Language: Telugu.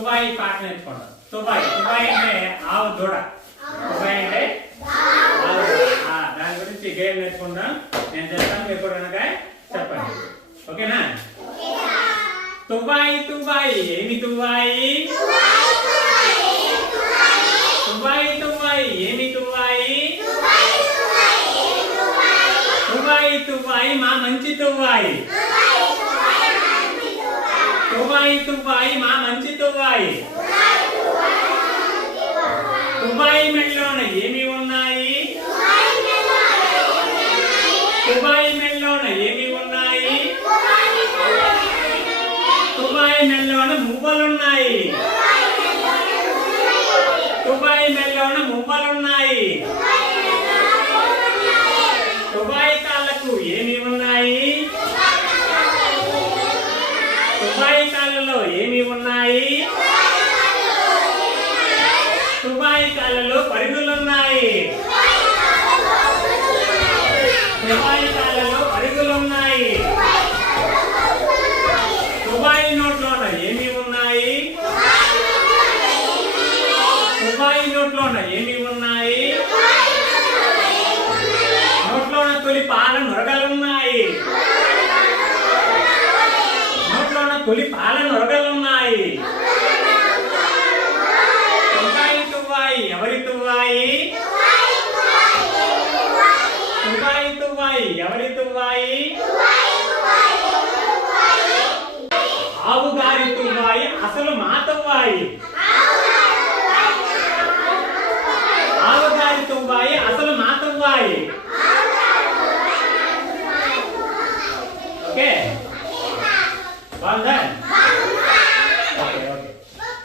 తుబాయి పాట నేర్చుకుంటాం తుబాయి తుబాయి అంటే ఆవు దూడ తుబాయి అంటే ఆవు దూడ. ఆ, దాని గురించి గేమ్ నేర్చుకుందాం నేను చెప్తాను మీరు కూడా కనుక చెప్పండి ఓకేనా తుబాయి తుబాయి ఏమి తుబాయి తుబాయి తుబాయి ఏమి తుబాయి తుబాయి తుబాయి మా మంచి తుబాయి తుబాయి తుబాయి మా మంచి తుబాయి తుబాయి మెల్లోన ఏమి ఉన్నాయి? తుబాయి మెల్లోన ఏమి ఉన్నాయి? తుబాయి మెల్లోన మువ్వలున్నాయి. తుబాయి మెల్లోన మువ్వలున్నాయి తుబాయి కాళ్ళకు ఏమి ఉన్నాయి తుబాయి కాళ్ళలో ఏమి ఉన్నాయి తుబాయి కాళ్ళలో పరుగులున్నాయి తుబాయి కాళ్ళలో పరుగులున్నాయి తుబాయి నోట్లోన ఏమి ఉన్నాయి? తుబాయి నోట్లోన ఏమి ఉన్నాయి? నోట్లోన తొలి పాల నొరగలున్నాయి నోట్లోన తొలి పాల నొరగలు తుబాయి తుబాయి ఎవరి ఆవు ఆవుగారి తుబాయి అసలు మా ఆవు ఆవుగారి తుబాయి అసలు మా తుబాయి ఓకే. బాగుందా